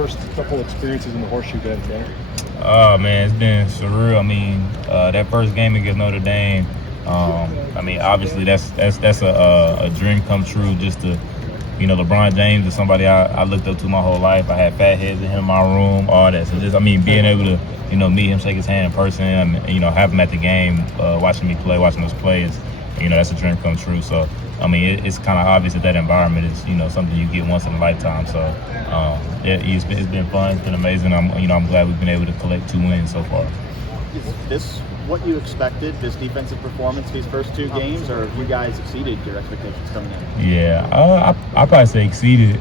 first couple experiences in the horseshoe been, Tanner? Oh man, it's been surreal. I mean, that first game against Notre Dame. I mean, obviously that's a dream come true. Just to, LeBron James is somebody I looked up to my whole life. I had fat heads in him in my room, all that. So just, being able to, meet him, shake his hand in person, and have him at the game, watching me play, watching us play, is, that's a dream come true. So I mean, it's kind of obvious that environment is, something you get once in a lifetime. So it's been fun. It's been amazing. I'm glad we've been able to collect 2 wins so far. Is this what you expected, this defensive performance these first 2 games, or have you guys exceeded your expectations coming in? Yeah, I probably say exceeded.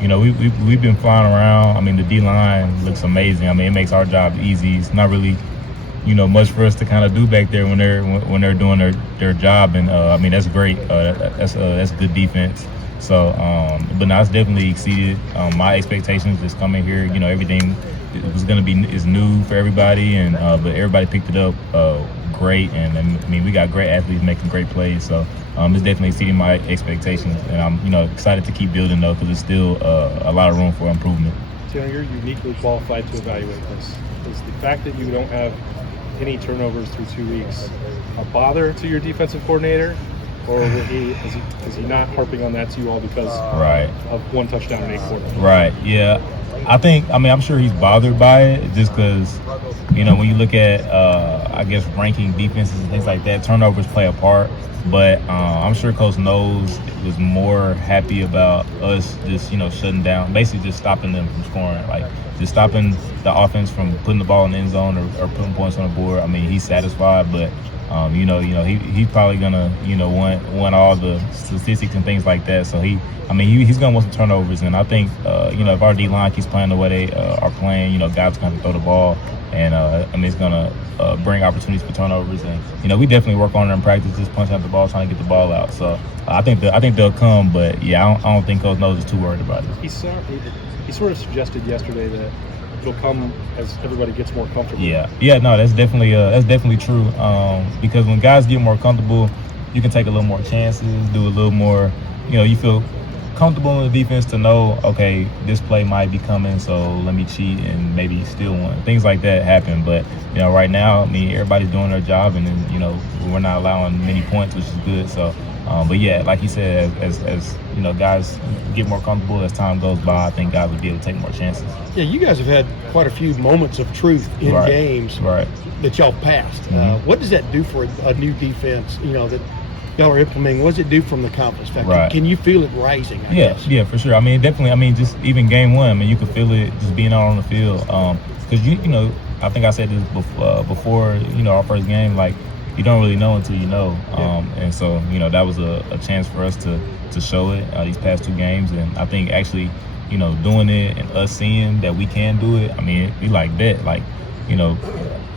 We've been flying around. I mean, the D-line looks amazing. I mean, it makes our job easy. It's not really, much for us to kind of do back there when they're doing their job, and I mean, that's great. That's good defense. So, but now it's definitely exceeded my expectations. Just coming here, everything is new for everybody, and but everybody picked it up great, and I mean, we got great athletes making great plays. So it's definitely exceeding my expectations, and I'm excited to keep building though, because there's still a lot of room for improvement. Tanner, you're uniquely qualified to evaluate this. Is the fact that you don't have any turnovers through 2 weeks a bother to your defensive coordinator, or is he not harping on that to you all because of 1 touchdown in 8 quarters? Right. Yeah. I'm sure he's bothered by it, just because, when you look at, I guess, ranking defenses and things like that, turnovers play a part. But I'm sure Coach Knowles was more happy about us just, shutting down, basically just stopping them from scoring, like just stopping the offense from putting the ball in the end zone or putting points on the board. I mean, he's satisfied, but he's probably gonna, want all the statistics and things like that. So he's gonna want some turnovers, and I think, if our D line keeps playing the way they are playing, guys gonna throw the ball, and it's gonna bring opportunities for turnovers, and we definitely work on it in practice, just punching out the ball, trying to get the ball out. So I think they'll come, but yeah, I don't think Coach Knowles is too worried about it. He sort of suggested yesterday that it'll come as everybody gets more comfortable. Yeah, no, that's definitely true. Because when guys get more comfortable, you can take a little more chances, do a little more. You feel comfortable in the defense to know, okay, this play might be coming, so let me cheat and maybe steal one. Things like that happen, but right now, I mean, everybody's doing their job, and then we're not allowing many points, which is good. So, but yeah, like you said, as guys get more comfortable as time goes by, I think guys will be able to take more chances. Yeah, you guys have had quite a few moments of truth in games that y'all passed. Mm-hmm. What does that do for a new defense, that y'all are implementing? What does it do from the confidence factor? Right. Can you feel it rising, I guess? Yeah, for sure. I mean, definitely, just even game 1, I mean, you could feel it just being out on the field. Because, I think I said this before, our first game, like, you don't really know until you know. And so, that was a chance for us to show it these past 2 games. And I think actually, doing it and us seeing that we can do it, I mean, we like that. Like,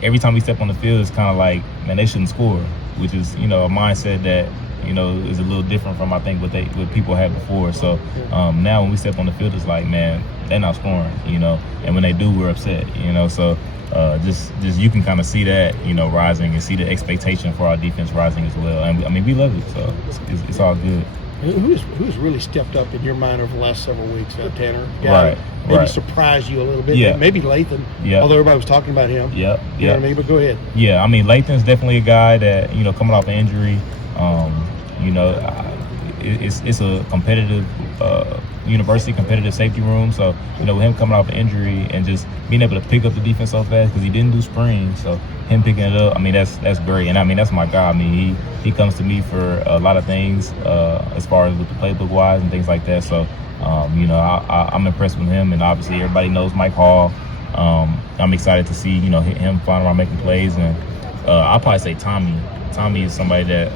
every time we step on the field, it's kind of like, man, they shouldn't score, which is, a mindset that, is a little different from, I think, what people had before. So now when we step on the field, it's like, man, they're not scoring, and when they do, we're upset, So just you can kind of see that, rising, and see the expectation for our defense rising as well. And I mean, we love it, so it's all good. Who's really stepped up in your mind over the last several weeks, Tanner? Maybe surprised you a little bit. Yeah. Maybe Lathan, although everybody was talking about him. Yeah. You know what I mean? But go ahead. Yeah, I mean, Lathan's definitely a guy that, coming off an injury, it's a competitive university, competitive safety room. So, with him coming off an injury and just being able to pick up the defense so fast, because he didn't do spring, so him picking it up, I mean, that's great. And I mean, that's my guy. I mean, he comes to me for a lot of things as far as with the playbook wise and things like that. So, I'm impressed with him, and obviously everybody knows Mike Hall. I'm excited to see, him flying around making plays, and I'll probably say Tommy. Tommy is somebody that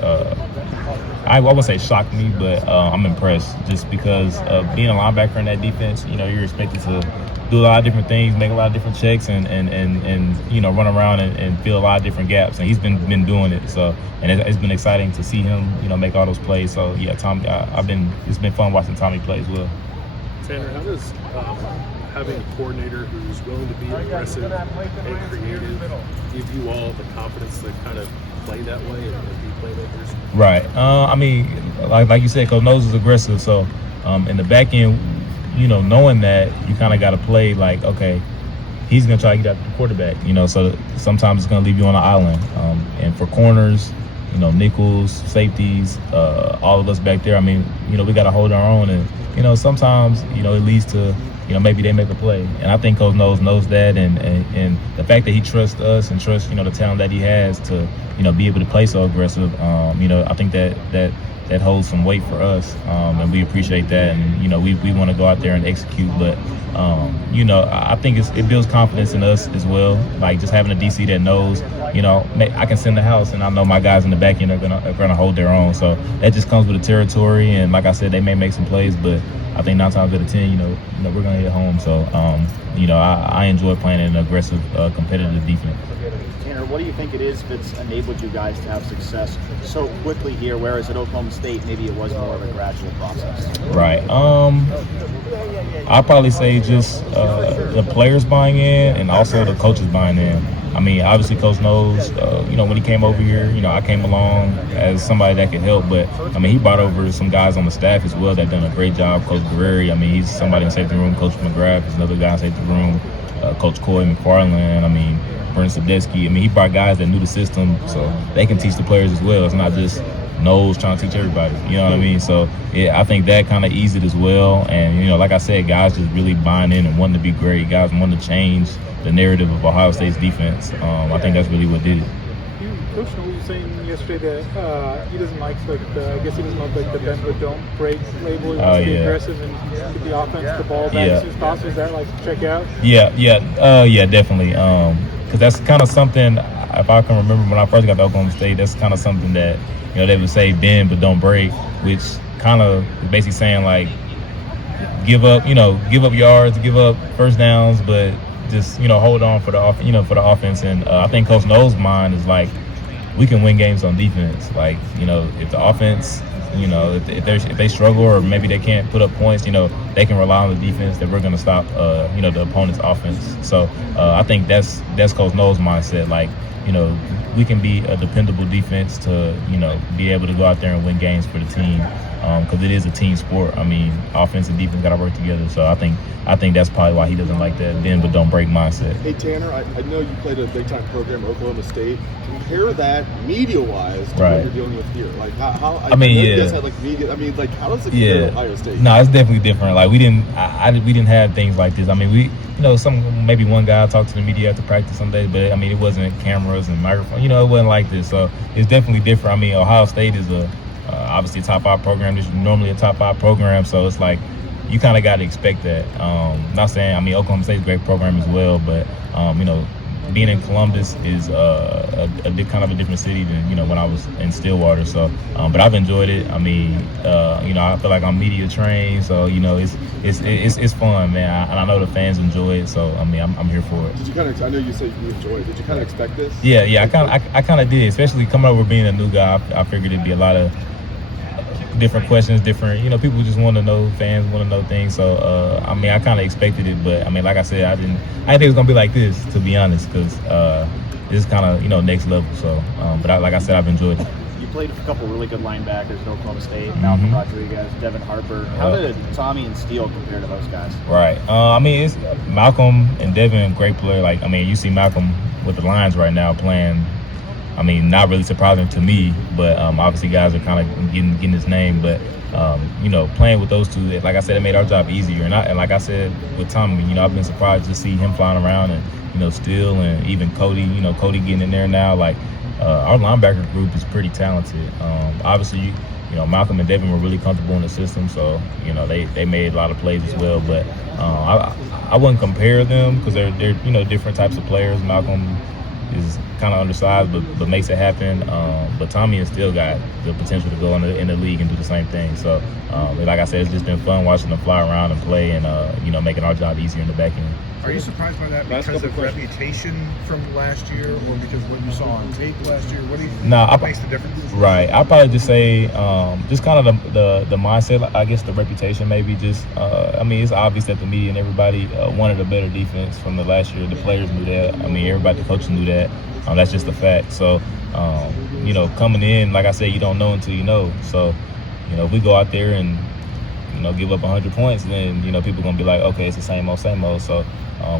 I wouldn't say shocked me, but I'm impressed, just because being a linebacker in that defense, you're expected to do a lot of different things, make a lot of different checks, and run around and fill a lot of different gaps, and he's been doing it. So, and it's been exciting to see him, make all those plays. So yeah, Tommy, it's been fun watching Tommy play as well. Tanner, how does having a coordinator who's willing to be aggressive and creative give you all the confidence to kind of play that way and be playmakers? Right. I mean, like you said, Coach Knowles is aggressive. So in the back end, knowing that, you kind of got to play like, okay, he's going to try to get after the quarterback, so sometimes it's going to leave you on an island. And for corners, nickels, safeties, all of us back there, I mean, we got to hold our own. And, sometimes, it leads to, maybe they make a play. And I think Coach Knowles knows that. And the fact that he trusts us and trusts, the talent that he has to, be able to play so aggressive, I think that holds some weight for us, and we appreciate that. And we want to go out there and execute, but I think it builds confidence in us as well. Like just having a DC that knows, I can send the house, and I know my guys in the back end are gonna hold their own. So that just comes with the territory. And like I said, they may make some plays, but I think 9 times out of 10, we're gonna hit home. So I enjoy playing an aggressive, competitive defense. Tanner, what do you think it is that's enabled you guys to have success so quickly here, whereas at Oklahoma State maybe it was more of a gradual process? Right. I'll probably say just the players buying in and also the coaches buying in. I mean, obviously Coach Knowles, when he came over here, I came along as somebody that could help, but I mean, he brought over some guys on the staff as well that done a great job. Coach Guerreri, I mean, he's somebody in the safety room. Coach McGrath is another guy in the safety room. Coach Coy McFarland, I mean, Brent Sadetsky. I mean, he brought guys that knew the system, so they can teach the players as well. It's not just Knowles trying to teach everybody. You know what I mean? So I think that kind of eased it as well. And like I said, guys just really buying in and wanting to be great. Guys wanting to change the narrative of Ohio State's defense. I think that's really what did it. Coach Knowles was saying yesterday that he doesn't like I guess he doesn't love the bend but don't break label. He wants to be aggressive and get the offense the ball back as soon as possible. Is that check out? Yeah, definitely. Because that's kind of something, if I can remember when I first got to Oklahoma State, that's kind of something that, they would say bend but don't break, which kind of basically saying like give up yards, give up first downs, but just, hold on for the offense. And I think Coach Knowles' mind is like, we can win games on defense. Like, if the offense, if they struggle or maybe they can't put up points, they can rely on the defense that we're going to stop, the opponent's offense. So I think that's Coach Knowles' mindset. Like, we can be a dependable defense to, be able to go out there and win games for the team, because it is a team sport. I mean, offense and defense got to work together. So I think that's probably why he doesn't like that bend but don't break mindset. Hey Tanner, I know you played a big-time program at Oklahoma State. Compare that media-wise to what you're dealing with here. Like how I mean, you guys had like media. I mean, like how does it compare to Ohio State? No, it's definitely different. Like we didn't have things like this. I mean, maybe one guy talked to the media after practice some days, but I mean, it wasn't cameras and microphones. It wasn't like this. So it's definitely different. I mean, Ohio State is obviously a top 5 program. This is normally a top 5 program, so it's like you kind of got to expect that. Not saying, I mean, Oklahoma State's a great program as well, but being in Columbus is kind of a different city than when I was in Stillwater. So, but I've enjoyed it. I mean, I feel like I'm media trained, so it's fun, man. And I know the fans enjoy it. So, I mean, I'm here for it. Did you I know you said you enjoyed it. Did you kind of expect this? Yeah. I kind of did, especially coming over being a new guy. I figured it'd be a lot of different questions, people just want to know, fans want to know things. So, I mean, I kind of expected it, but I mean, like I said, I didn't think it was going to be like this, to be honest, because this is kind of, next level. So, but like I said, I've enjoyed it. You played with a couple really good linebackers at Oklahoma State, Malcolm Rodriguez, Devin Harper. How did Tommy and Steele compare to those guys? Right. I mean, it's Malcolm and Devin, great player. Like, I mean, you see Malcolm with the Lions right now playing. I mean, not really surprising to me, but obviously guys are kind of getting his name. But, playing with those two, like I said, it made our job easier. And like I said with Tommy, I've been surprised to see him flying around and, Steele and even Cody, Cody getting in there now. Like, our linebacker group is pretty talented. Obviously, Malcolm and Devin were really comfortable in the system, so, they made a lot of plays as well. But I wouldn't compare them because they're different types of players. Malcolm is kind of undersized, but makes it happen. But Tommy has still got the potential to go in the league and do the same thing. So, like I said, it's just been fun watching them fly around and play and, making our job easier in the back end. Are you surprised by that because of reputation from last year or because what you saw on tape last year? What do you think makes the difference? Right. I'll probably just say just kind of the mindset, I guess the reputation maybe just, I mean, it's obvious that the media and everybody wanted a better defense from the last year. The players knew that. I mean, everybody, the coaches knew that. That's just a fact. So, coming in, like I said, you don't know until you know. So, if we go out there and, give up 100 points, then people gonna be like, okay, it's the same old, same old. So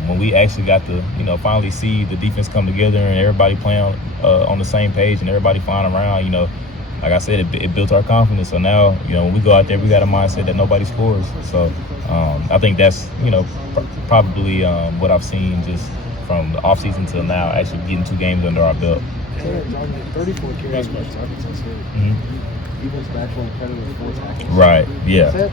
when we actually got to finally see the defense come together and everybody playing on the same page and everybody flying around, like I said, it built our confidence. So now, when we go out there, we got a mindset that nobody scores. So I think that's, probably what I've seen just from the offseason till now, actually getting 2 games under our belt. 34 carries against Arkansas State. Eagles backfield credit with 4 tackles. Right, yeah.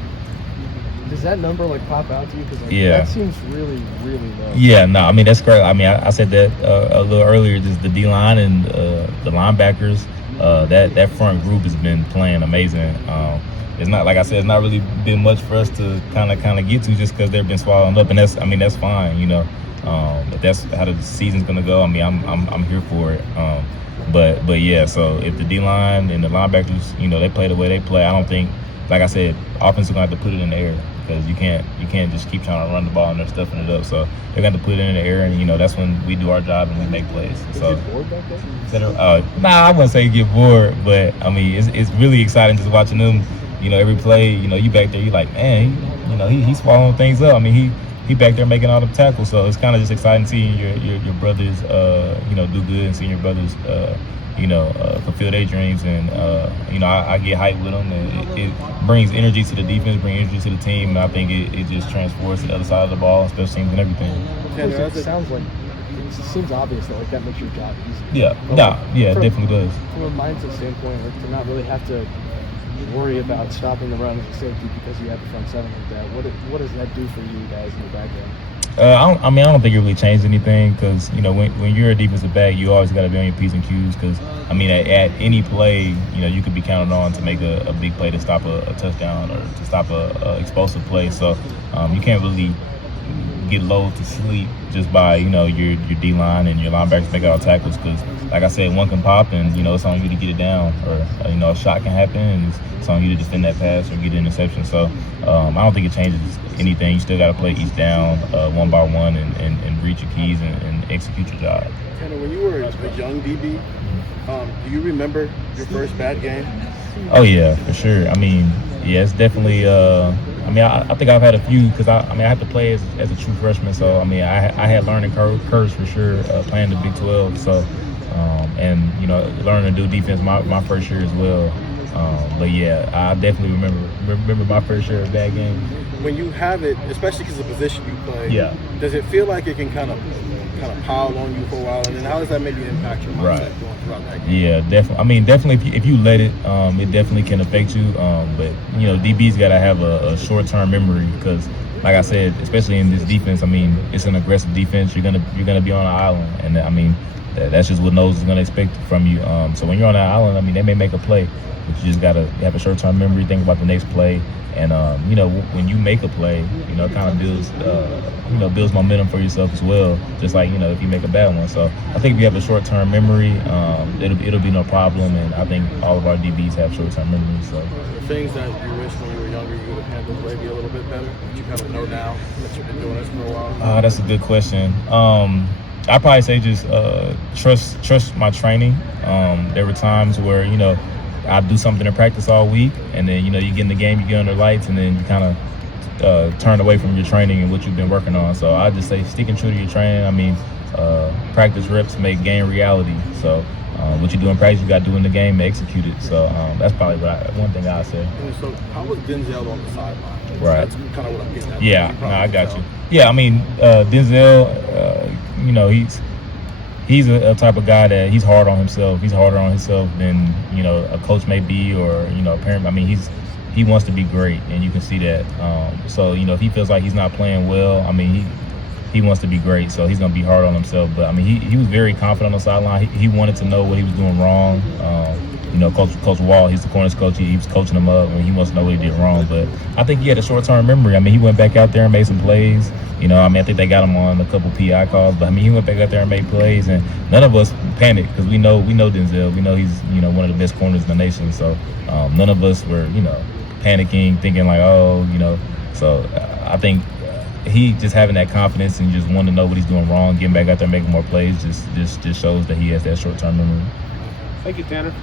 Does that number pop out to you? Because that seems really, really low. Yeah, no, I mean that's great. I mean, I said that a little earlier. Just the D line and the linebackers. That front group has been playing amazing. It's not, like I said, it's not really been much for us to kind of get to, just because they've been swallowing up, and that's fine. If that's how the season's gonna go, I mean, I'm here for it. But yeah, so if the D line and the linebackers, they play the way they play, I don't think, like I said, offense is gonna have to put it in the air, because you can't just keep trying to run the ball and they're stuffing it up. So they're gonna have to put it in the air, and that's when we do our job and we make plays. So, bored back there? I wouldn't say you get bored, but I mean it's really exciting just watching them. Every play, you back there, you like, man, he's swallowing things up. I mean, he back there making all the tackles. So it's kind of just exciting seeing your brothers, do good, and seeing your brothers, fulfill their dreams. And I get hyped with them, and it brings energy to the defense, brings energy to the team. And I think it just transfers to the other side of the ball, special teams and everything. It sounds like it seems obvious that that makes your job easy. Yeah, it definitely does. From a mindset standpoint, to not really have to worry about stopping the run as a safety because you have the front seven like that. What does that do for you guys in the back end? I don't think it really changed anything, because when you're a defensive back, you always got to be on your P's and Q's, because at any play, you could be counted on to make a big play to stop a touchdown or to stop a explosive play. So you can't really get lulled to sleep just by your D line and your linebackers make all tackles, because like I said, one can pop and it's on you to get it down, or a shot can happen and it's on you to defend that pass or get an interception. So I don't think it changes anything. You still got to play each down one by one and reach your keys and execute your job. Tanner, when you were a young DB, do you remember your first bad game? Oh yeah, for sure. I mean, yeah, it's definitely. I think I've had a few, because I had to play as a true freshman, so I had learning curves for sure playing the Big 12. So and learning to do defense my first year as well. But yeah, I definitely remember my first year of bad game. When you have it, especially because of the position you play, does it feel like it can kind of pile on you for a while, and then how does that maybe impact your mindset going throughout that game? Yeah, definitely. I mean, definitely if you let it, it definitely can affect you. But DB's got to have a short-term memory, because, like I said, especially in this defense, I mean, it's an aggressive defense. You're gonna be on an island, and I mean, that's just what Knowles is gonna expect from you. So when you're on that island, I mean, they may make a play, but you just gotta have a short-term memory, think about the next play, and when you make a play, it kind of builds momentum for yourself as well. Just like if you make a bad one. So I think if you have a short-term memory, it'll be no problem, and I think all of our DBs have short-term memories. So things that you wish when you were younger you would have handled maybe a little bit better, that you kind of know now that you've been doing this for a while? That's a good question. I'd probably say just trust my training. There were times where I do something in practice all week, and then you get in the game, you get under lights, and then you kind of turn away from your training and what you've been working on. So I just say sticking true to your training. I mean, practice reps make game reality. So what you do in practice, you got to do in the game to execute it. So that's probably one thing I say. And so how was Denzel on the sideline? Right. That's kind of what I'm getting at. Yeah, I got you. Yeah, I mean, Denzel, he's a type of guy that he's hard on himself. He's harder on himself than a coach may be, or a parent. I mean, he wants to be great, and you can see that. So if he feels like he's not playing well, I mean, he wants to be great, so he's gonna be hard on himself. But I mean, he was very confident on the sideline. He wanted to know what he was doing wrong. Coach Wall, he's the corners coach. He was coaching him up, and he wants to know what he did wrong. But I think he had a short-term memory. I mean, he went back out there and made some plays. I think they got him on a couple PI calls, but I mean, he went back out there and made plays, and none of us panicked, because we know Denzel. We know he's one of the best corners in the nation. So none of us were panicking, thinking like, So I think he just having that confidence and just wanting to know what he's doing wrong, getting back out there, making more plays, just shows that he has that short-term memory. Thank you, Tanner.